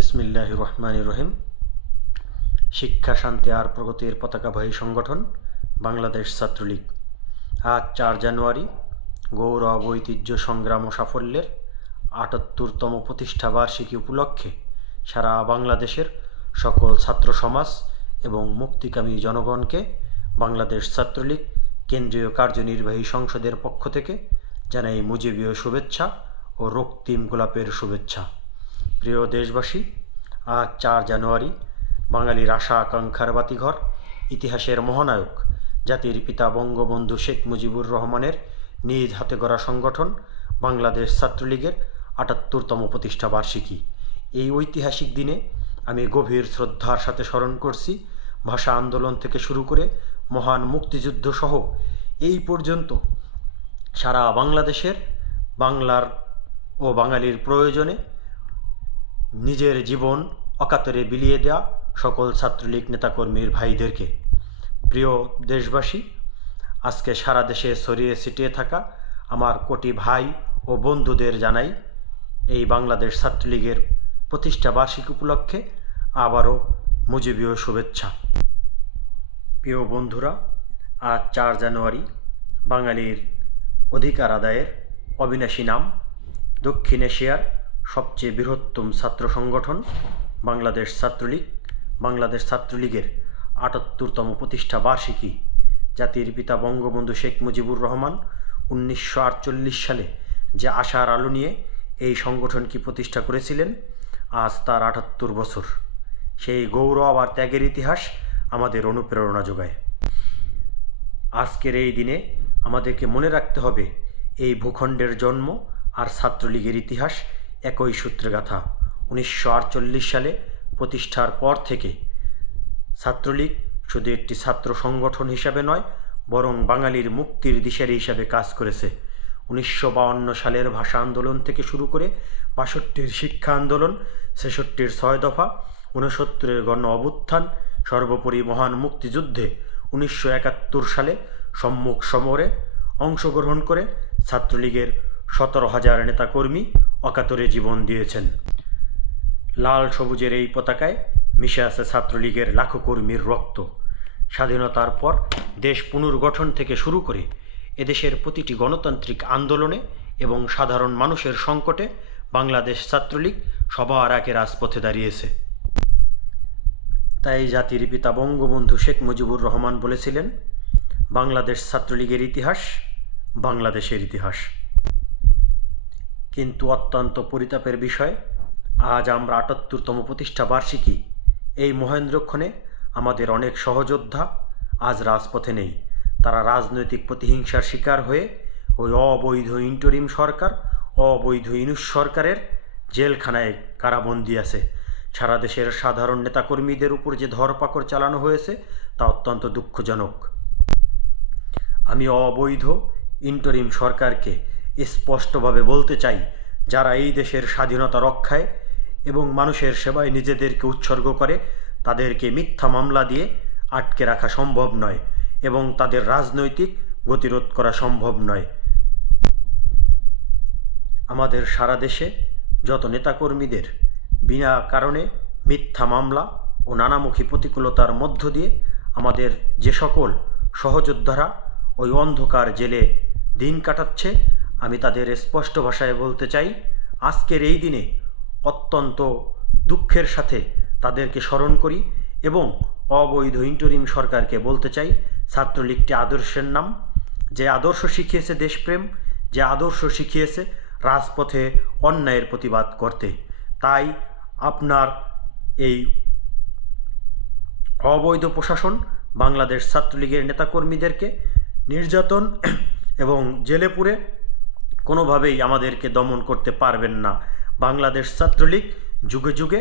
বিসমিল্লাহির রহমানির রহিম। শিক্ষা, শান্তি আর প্রগতির পতাকাবাহী সংগঠন বাংলাদেশ ছাত্রলীগ আজ ৪ জানুয়ারি গৌরব, ঐতিহ্য, সংগ্রাম ও সাফল্যের ৭৮তম প্রতিষ্ঠা বার্ষিকী উপলক্ষে সারা বাংলাদেশের সকল ছাত্র সমাজ এবং মুক্তিকামী জনগণকে বাংলাদেশ ছাত্রলীগ কেন্দ্রীয় কার্যনির্বাহী সংসদের পক্ষ থেকে জানাই মুজিবীয় শুভেচ্ছা ও রক্তিম গোলাপের শুভেচ্ছা। প্রিয় দেশবাসী, আজ ৪ জানুয়ারি বাঙালির আশা আকাঙ্ক্ষার বাতিঘর, ইতিহাসের মহানায়ক জাতির পিতা বঙ্গবন্ধু শেখ মুজিবুর রহমানের নিজ হাতে গড়া সংগঠন বাংলাদেশ ছাত্রলীগের ৭৮তম প্রতিষ্ঠা বার্ষিকী। এই ঐতিহাসিক দিনে আমি গভীর শ্রদ্ধার সাথে স্মরণ করছি ভাষা আন্দোলন থেকে শুরু করে মহান মুক্তিযুদ্ধ সহ এই পর্যন্ত সারা বাংলাদেশের বাংলার ও বাঙালির প্রয়োজনে নিজের জীবন অকাতরে বিলিয়ে দেওয়া সকল ছাত্রলীগ নেতাকর্মীর ভাইদেরকে। প্রিয় দেশবাসী, আজকে সারা দেশে ছড়িয়ে ছিটিয়ে থাকা আমার কোটি ভাই ও বন্ধুদের জানাই এই বাংলাদেশ ছাত্রলীগের প্রতিষ্ঠা বার্ষিকী উপলক্ষে আবারও মুজিবীয় শুভেচ্ছা। প্রিয় বন্ধুরা, আজ ৪ জানুয়ারি বাঙালির অধিকার আদায়ের অবিনাশী নাম, দক্ষিণ এশিয়ার সবচেয়ে বৃহত্তম ছাত্র সংগঠন বাংলাদেশ ছাত্রলীগ, বাংলাদেশ ছাত্রলীগের ৭৮তম প্রতিষ্ঠা বার্ষিকী। জাতির পিতা বঙ্গবন্ধু শেখ মুজিবুর রহমান ১৯৪৮ সালে যে আশার আলো নিয়ে এই সংগঠনকে প্রতিষ্ঠা করেছিলেন, আজ তার ৭৮ বছর। সেই গৌরব আর ত্যাগের ইতিহাস আমাদের অনুপ্রেরণা যোগায়। আজকের এই দিনে আমাদেরকে মনে রাখতে হবে এই ভূখণ্ডের জন্ম আর ছাত্রলীগের ইতিহাস একই সূত্রে গাথা। ১৯৪৮ সালে প্রতিষ্ঠার পর থেকে ছাত্রলীগ শুধু একটি ছাত্র সংগঠন হিসাবে নয়, বরং বাঙালির মুক্তির দিশারি হিসাবে কাজ করেছে। ১৯৫২ সালের ভাষা আন্দোলন থেকে শুরু করে ৬২-র শিক্ষা আন্দোলন, ৬৬-র ৬ দফা, ৬৯-এর গণ অভ্যুত্থান, সর্বোপরি মহান মুক্তিযুদ্ধে ১৯৭১ সালে সম্মুখ সমরে অংশগ্রহণ করে ছাত্রলীগের ১৭,০০০ নেতাকর্মী অকাতরে জীবন দিয়েছেন। লাল সবুজের এই পতাকায় মিশে আছে ছাত্রলীগের লাখো কর্মীর রক্ত। স্বাধীনতার পর দেশ পুনর্গঠন থেকে শুরু করে এদেশের প্রতিটি গণতান্ত্রিক আন্দোলনে এবং সাধারণ মানুষের সংকটে বাংলাদেশ ছাত্রলীগ সবার আগে রাজপথে দাঁড়িয়েছে। তাই জাতির পিতা বঙ্গবন্ধু শেখ মুজিবুর রহমান বলেছিলেন, বাংলাদেশ ছাত্রলীগের ইতিহাস বাংলাদেশের ইতিহাস। কিন্তু অত্যন্ত পরিতাপের বিষয়, আজ আমরা ৭৮তম প্রতিষ্ঠা বার্ষিকী এই মহেন্দ্রক্ষণে আমাদের অনেক সহযোদ্ধা আজ রাজপথে নেই। তারা রাজনৈতিক প্রতিহিংসার শিকার হয়ে ওই অবৈধ ইন্টারিম সরকার, অবৈধ ইউনূস সরকারের জেলখানায় কারাবন্দী আছে। সারা দেশের সাধারণ নেতাকর্মীদের উপর যে ধরপাকড় চালানো হয়েছে তা অত্যন্ত দুঃখজনক। আমি অবৈধ ইন্টারিম সরকারকে স্পষ্টভাবে বলতে চাই, যারা এই দেশের স্বাধীনতা রক্ষায় এবং মানুষের সেবায় নিজেদেরকে উৎসর্গ করে, তাদেরকে মিথ্যা মামলা দিয়ে আটকে রাখা সম্ভব নয় এবং তাদের রাজনৈতিক গতিরোধ করা সম্ভব নয়। আমাদের সারা দেশে যত নেতাকর্মীদের বিনা কারণে মিথ্যা মামলা ও নানামুখী প্রতিকূলতার মধ্য দিয়ে আমাদের যে সকল সহযোদ্ধারা ওই অন্ধকার জেলে দিন কাটাচ্ছে, আমি তাদের স্পষ্ট ভাষায় বলতে চাই, আজকের এই দিনে অত্যন্ত দুঃখের সাথে তাদেরকে স্মরণ করি এবং অবৈধ ইন্টারিম সরকারকে বলতে চাই, ছাত্রলীগটি আদর্শের নাম, যে আদর্শ শিখিয়েছে দেশপ্রেম, যে আদর্শ শিখিয়েছে রাজপথে অন্যায়ের প্রতিবাদ করতে। তাই আপনার এই অবৈধ প্রশাসন বাংলাদেশ ছাত্রলীগের নেতাকর্মীদেরকে নির্যাতন এবং জেলে পুরে কোনোভাবেই আমাদেরকে দমন করতে পারবেন না। বাংলাদেশ ছাত্রলীগ যুগে যুগে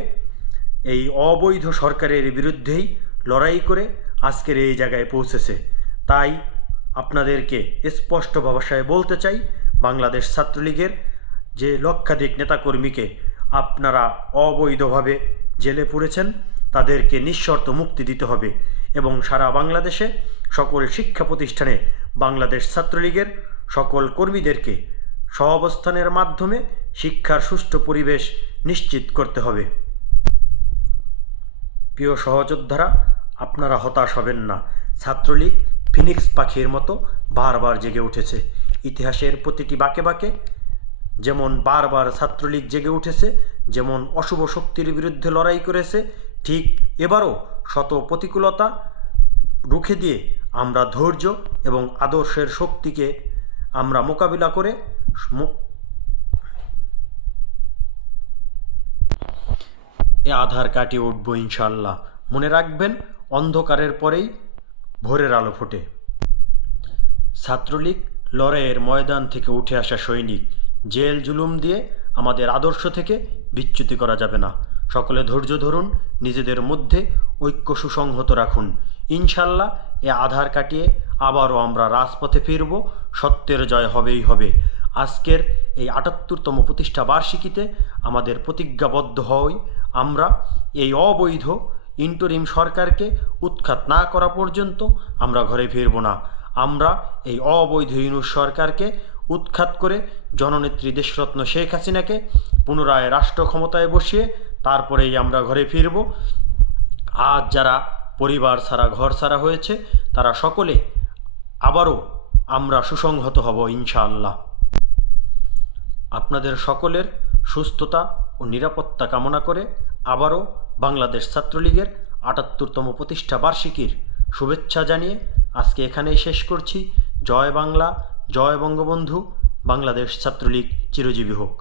এই অবৈধ সরকারের বিরুদ্ধেই লড়াই করে আজকের এই জায়গায় পৌঁছেছে। তাই আপনাদেরকে স্পষ্ট ভাষায় বলতে চাই, বাংলাদেশ ছাত্রলীগের যে লক্ষাধিক নেতাকর্মীকে আপনারা অবৈধভাবে জেলে পুরেছেন, তাদেরকে নিঃশর্ত মুক্তি দিতে হবে এবং সারা বাংলাদেশে সকল শিক্ষা প্রতিষ্ঠানে বাংলাদেশ ছাত্রলীগের সকল কর্মীদেরকে সহাবস্থানের মাধ্যমে শিক্ষার সুষ্ঠু পরিবেশ নিশ্চিত করতে হবে। প্রিয় সহযোদ্ধারা, আপনারা হতাশ হবেন না। ছাত্রলীগ ফিনিক্স পাখির মতো বারবার জেগে উঠেছে। ইতিহাসের প্রতিটি বাঁকে বাঁকে যেমন বারবার ছাত্রলীগ জেগে উঠেছে, যেমন অশুভ শক্তির বিরুদ্ধে লড়াই করেছে, ঠিক এবারও শত প্রতিকূলতা রুখে দিয়ে আমরা ধৈর্য এবং আদর্শের শক্তিকে আমরা মোকাবিলা করে এ আধার কাটিয়ে উঠব ইনশাল্লাহ। মনে রাখবেন, অন্ধকারের পরেই ভোরের আলো ফোটে। ছাত্রলীগ লড়াইয়ের ময়দান থেকে উঠে আসা সৈনিক। জেল জুলুম দিয়ে আমাদের আদর্শ থেকে বিচ্যুতি করা যাবে না। সকলে ধৈর্য ধরুন, নিজেদের মধ্যে ঐক্য সুসংহত রাখুন। ইনশাল্লাহ এ আধার কাটিয়ে আবারও আমরা রাজপথে ফিরব, সত্যের জয় হবেই হবে। আজকের এই ৭৮তম প্রতিষ্ঠা বার্ষিকীতে আমাদের প্রতিজ্ঞাবদ্ধ হই, আমরা এই অবৈধ ইন্টারিম সরকারকে উৎখাত না করা পর্যন্ত আমরা ঘরে ফিরব না। আমরা এই অবৈধ ইউনূস সরকারকে উৎখাত করে জননেত্রী দেশরত্ন শেখ হাসিনাকে পুনরায় রাষ্ট্র ক্ষমতায় বসিয়ে তারপরেই আমরা ঘরে ফিরব। আজ যারা পরিবার ছাড়া ঘর ছাড়া হয়েছে, তারা সকলে আবারও আমরা সুসংহত হব ইনশাআল্লাহ। আপনাদের সকলের সুস্থতা ও নিরাপত্তা কামনা করে আবারও বাংলাদেশ ছাত্রলীগের ৭৮তম প্রতিষ্ঠা বার্ষিকীর শুভেচ্ছা জানিয়ে আজকে এখানেই শেষ করছি। জয় বাংলা, জয় বঙ্গবন্ধু, বাংলাদেশ ছাত্রলীগ চিরজীবী হোক।